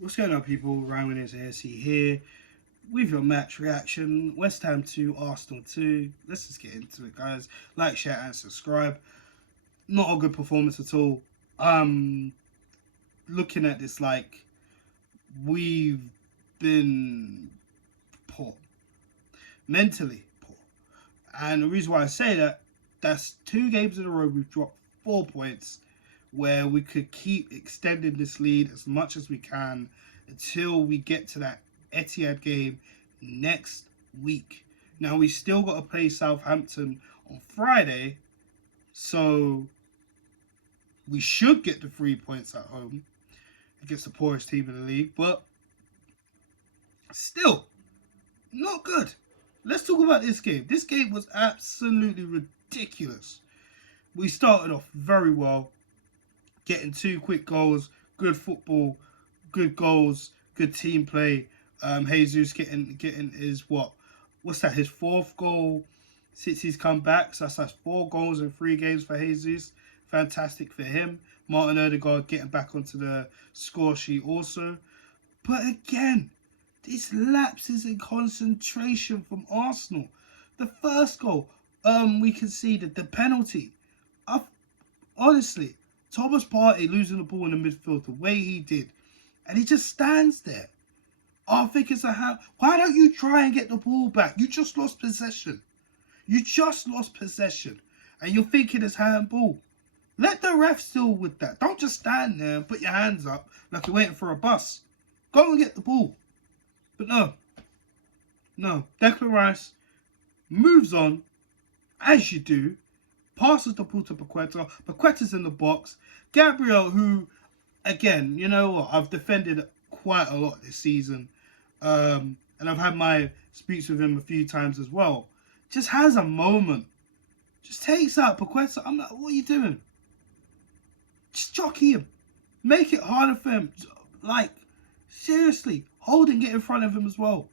What's going on, people? Ryan Winners ASC here with your match reaction. West Ham 2, Arsenal 2. Let's just get into it, guys. Like, share, and subscribe. Not a good performance at all. Looking at this, like, we've been poor. Mentally poor. And the reason why I say that, that's 2 games in a row we've dropped 4 points where we could keep extending this lead as much as we can until we get to that Etihad game next week. Now we still got to play Southampton on Friday, so we should get the 3 points at home against the poorest team in the league, but still not good. Let's talk about this game. This game was absolutely ridiculous. We started off very well, getting 2 quick goals, good football, good goals, good team play. Jesus getting his what's that? His 4th goal since he's come back. So that's 4 goals in 3 games for Jesus. Fantastic for him. Martin Odegaard getting back onto the score sheet also. But again, these lapses in concentration from Arsenal. The first goal, we conceded the penalty. I honestly, Thomas Partey losing the ball in the midfield the way he did, and he just stands there. I think it's a hand. Why don't you try and get the ball back? You just lost possession. You just lost possession, and you're thinking it's handball. Let the refs deal with that. Don't just stand there and put your hands up like you're waiting for a bus. Go and get the ball. But no. Declan Rice moves on, as you do, passes the ball to Paqueta. Paqueta's in the box. Gabriel, who, again, you know what, I've defended quite a lot this season, and I've had my speech with him a few times as well, just has a moment. Just takes out Paqueta. I'm like, what are you doing? Just jockey him. Make it harder for him. Like, seriously, Holding it in front of him as well.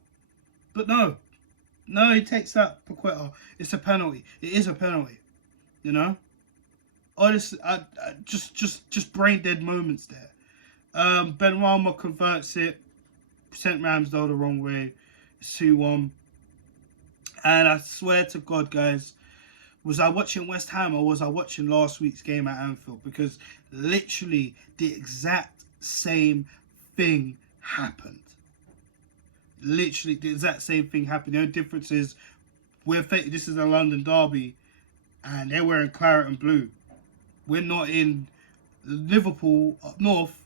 But no, he takes out Paqueta. It's a penalty. It is a penalty. You know? Honestly, I just brain dead moments there. Ben Rama converts it, sent Ramsdale the wrong way. It's 2-1. And I swear to God, guys, was I watching West Ham or was I watching last week's game at Anfield? Because literally the exact same thing happened. Literally the exact same thing happened. The only difference is this is a London derby and they're wearing claret and blue. We're not in Liverpool up north,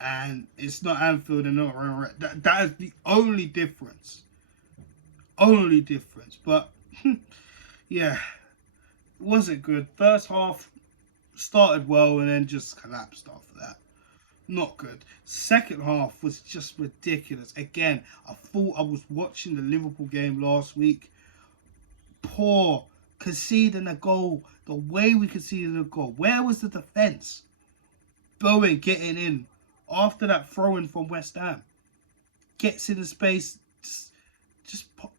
and it's not Anfield and not red. That is the only difference. Only difference. But yeah, it wasn't good. First half started well and then just collapsed after that. Not good. Second half was just ridiculous. Again, I thought I was watching the Liverpool game last week. Poor. Conceding a goal the way we conceded a goal. Where was the defence? Bowen getting in after that throw-in from West Ham. Gets in the space.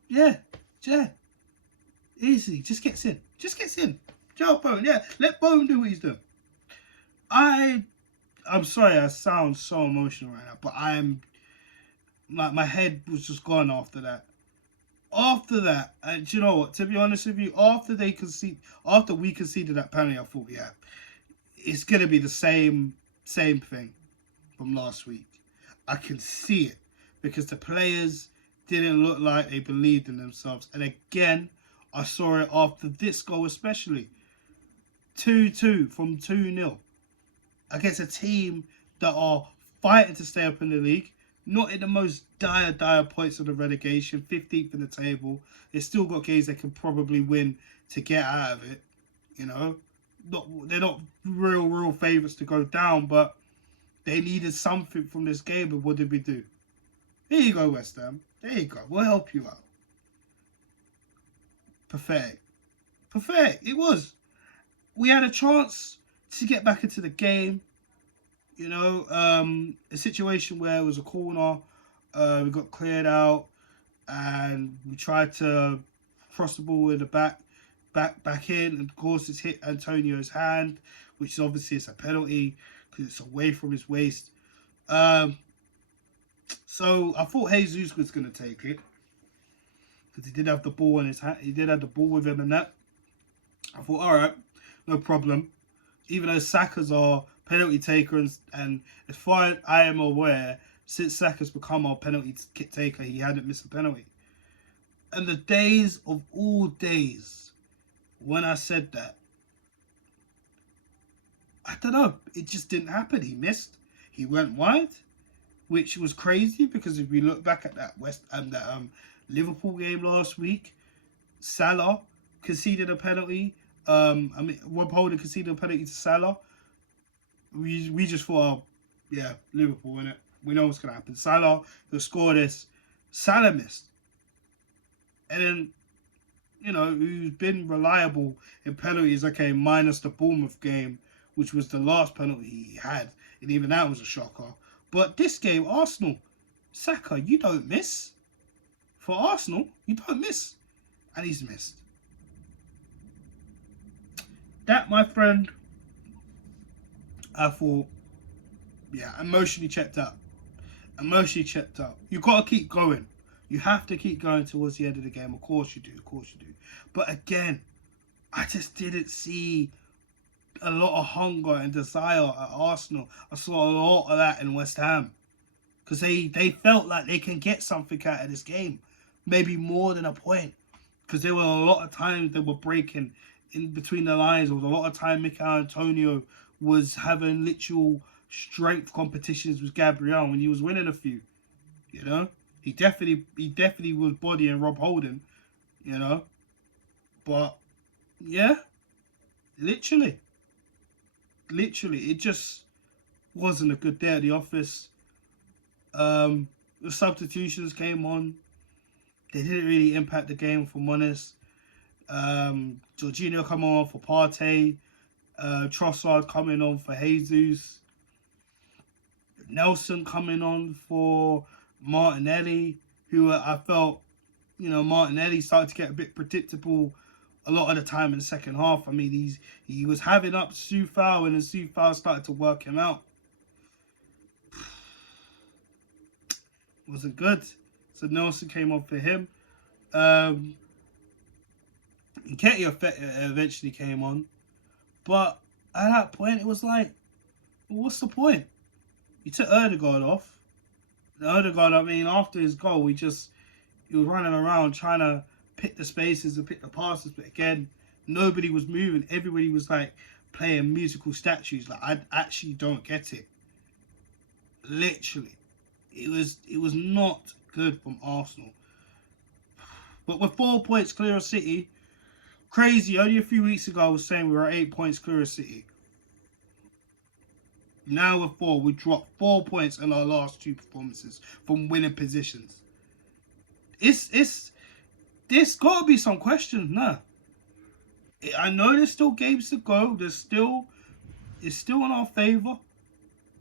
Yeah. Easy. Just gets in. Joe Bowen, yeah. Let Bowen do what he's doing. I'm sorry I sound so emotional right now, but I'm like, my head was just gone after that. And you know what? To be honest with you, after we conceded that penalty, I thought, yeah, it's gonna be the same thing from last week. I can see it because the players didn't look like they believed in themselves. And again, I saw it after this goal especially. 2-2 from 2-0 against a team that are fighting to stay up in the league. Not in the most dire points of the relegation, 15th in the table. They still got games they can probably win to get out of it. You know, they're not real favourites to go down, but they needed something from this game. And what did we do? Here you go, West Ham. There you go. We'll help you out. Pathetic. It was. We had a chance to get back into the game. You know, a situation where it was a corner, we got cleared out, and we tried to cross the ball in the back in, and of course it's hit Antonio's hand, which is obviously it's a penalty because it's away from his waist. So I thought Jesus was going to take it because he did have the ball in his hand. He did have the ball with him and that. I thought, all right, no problem. Even though Saka's our penalty taker, and as far as I am aware, since Saka's become our penalty taker, he hadn't missed a penalty. And the days of all days, when I said that, I don't know, it just didn't happen. He missed. He went wide, which was crazy because if we look back at that Liverpool game last week, Salah conceded a penalty. Rob Holding conceded a penalty to Salah. We just thought, oh, yeah, Liverpool, innit? We know what's gonna happen. Salah will score this. Salah missed, and then who's been reliable in penalties? Okay, minus the Bournemouth game, which was the last penalty he had, and even that was a shocker. But this game, Arsenal, Saka, you don't miss. For Arsenal, you don't miss, and he's missed. That, my friend, I thought, yeah, emotionally checked out. Emotionally checked out. You got to keep going. You have to keep going towards the end of the game. Of course you do. Of course you do. But again, I just didn't see a lot of hunger and desire at Arsenal. I saw a lot of that in West Ham. Because they felt like they can get something out of this game. Maybe more than a point. Because there were a lot of times they were breaking in between the lines. There was a lot of time Mikel Antonio was having literal strength competitions with Gabriel when he was winning a few. He definitely was bodying Rob Holding, But yeah, literally, it just wasn't a good day at the office. The substitutions came on. They didn't really impact the game, if I'm honest. Jorginho come on for Partey. Trossard coming on for Jesus. Nelson coming on for Martinelli, who I felt, Martinelli started to get a bit predictable a lot of the time in the second half. I mean, he was having up Soufal, and then Soufal started to work him out. Wasn't good. So Nelson came on for him. Nketiah eventually came on. But at that point, it was like, well, what's the point? You took Ødegaard off. Ødegaard, I mean, after his goal, he was running around trying to pick the spaces and pick the passes. But again, nobody was moving. Everybody was like playing musical statues. Like, I actually don't get it. Literally. It was not good from Arsenal. But with 4 points clear of City, crazy. Only a few weeks ago I was saying we were 8 points clear of City. Now we're 4. We dropped 4 points in our last 2 performances from winning positions. There's got to be some questions now. I know there's still games to go. It's still in our favour.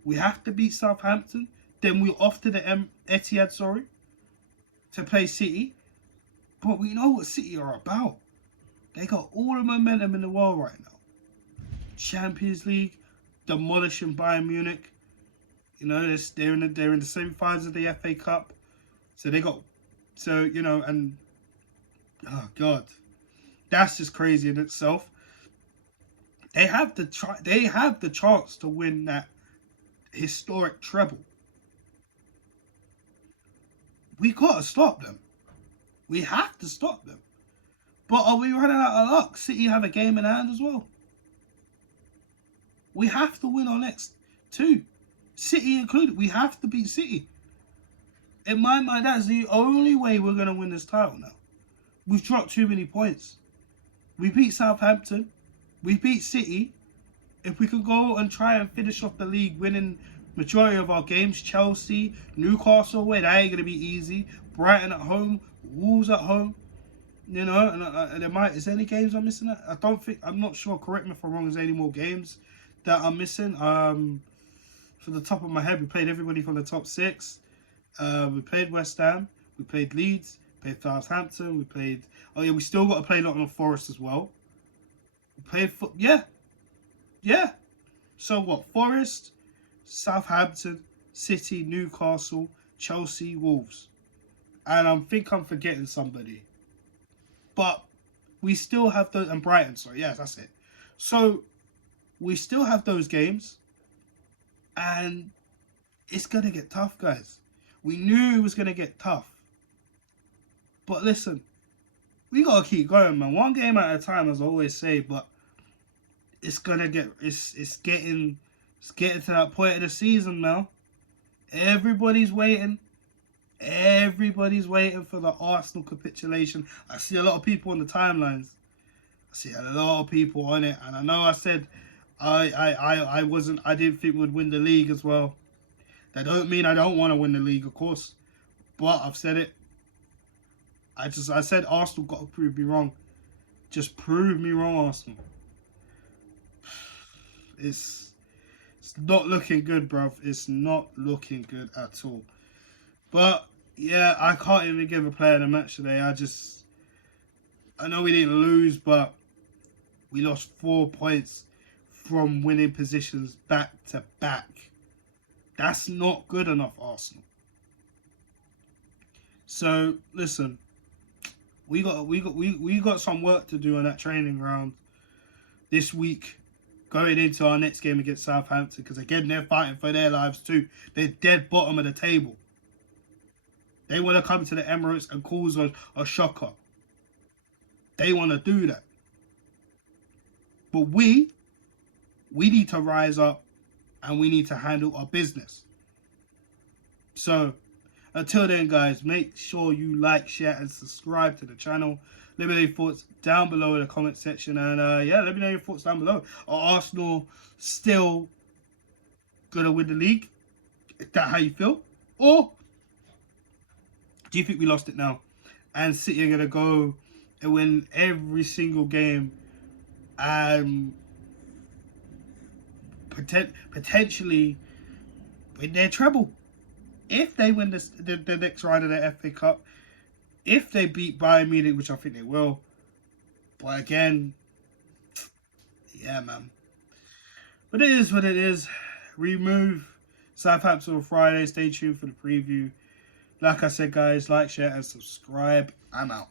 We have to beat Southampton. Then we're off to the Etihad, to play City. But we know what City are about. They got all the momentum in the world right now. Champions League, demolishing Bayern Munich. They're in the semi-finals of the FA Cup. So they got, and oh god, that's just crazy in itself. They have the chance to win that historic treble. We gotta stop them. We have to stop them. But are we running out of luck? City have a game in hand as well. We have to win our next 2. City included. We have to beat City. In my mind, that's the only way we're going to win this title now. We've dropped too many points. We beat Southampton. We beat City. If we can go and try and finish off the league winning majority of our games, Chelsea, Newcastle away, that ain't going to be easy. Brighton at home, Wolves at home. And is there any games I'm missing? I'm not sure. Correct me if I'm wrong. Is there any more games that I'm missing? From the top of my head, we played everybody from the top 6. We played West Ham. We played Leeds. We played Southampton. We played. Oh yeah, we still got to play Nottingham Forest as well. We played. Yeah. So what? Forest, Southampton, City, Newcastle, Chelsea, Wolves. And I think I'm forgetting somebody. But we still have those, and Brighton, sorry, yes, that's it. So we still have those games, and it's going to get tough, guys. We knew it was going to get tough. But listen, we got to keep going, man. One game at a time, as I always say, but it's going to get, it's getting to that point of the season now. Everybody's waiting. Everybody's waiting for the Arsenal capitulation. I see a lot of people on the timelines. I see a lot of people on it, and I know I said I didn't think we'd win the league as well. That don't mean I don't want to win the league, of course, but I've said it. I said Arsenal got to prove me wrong. Just prove me wrong, Arsenal. It's not looking good, bruv. It's not looking good at all. But yeah, I can't even give a player the match today. I know we didn't lose, but we lost 4 points from winning positions back to back. That's not good enough, Arsenal. So listen, we got some work to do on that training ground this week, going into our next game against Southampton, because again they're fighting for their lives too. They're dead bottom of the table. They want to come to the Emirates and cause a shocker. They want to do that. But we need to rise up and we need to handle our business. So, until then, guys, make sure you like, share, and subscribe to the channel. Let me know your thoughts down below in the comment section. And, yeah, let me know your thoughts down below. Are Arsenal still going to win the league? Is that how you feel? Or do you think we lost it now? And City are going to go and win every single game and potentially win their treble. If they win the next round of the FA Cup, if they beat Bayern Munich, which I think they will. But again, yeah, man. But it is what it is. Remove Southampton on Friday. Stay tuned for the preview. Like I said, guys, like, share, and subscribe. I'm out.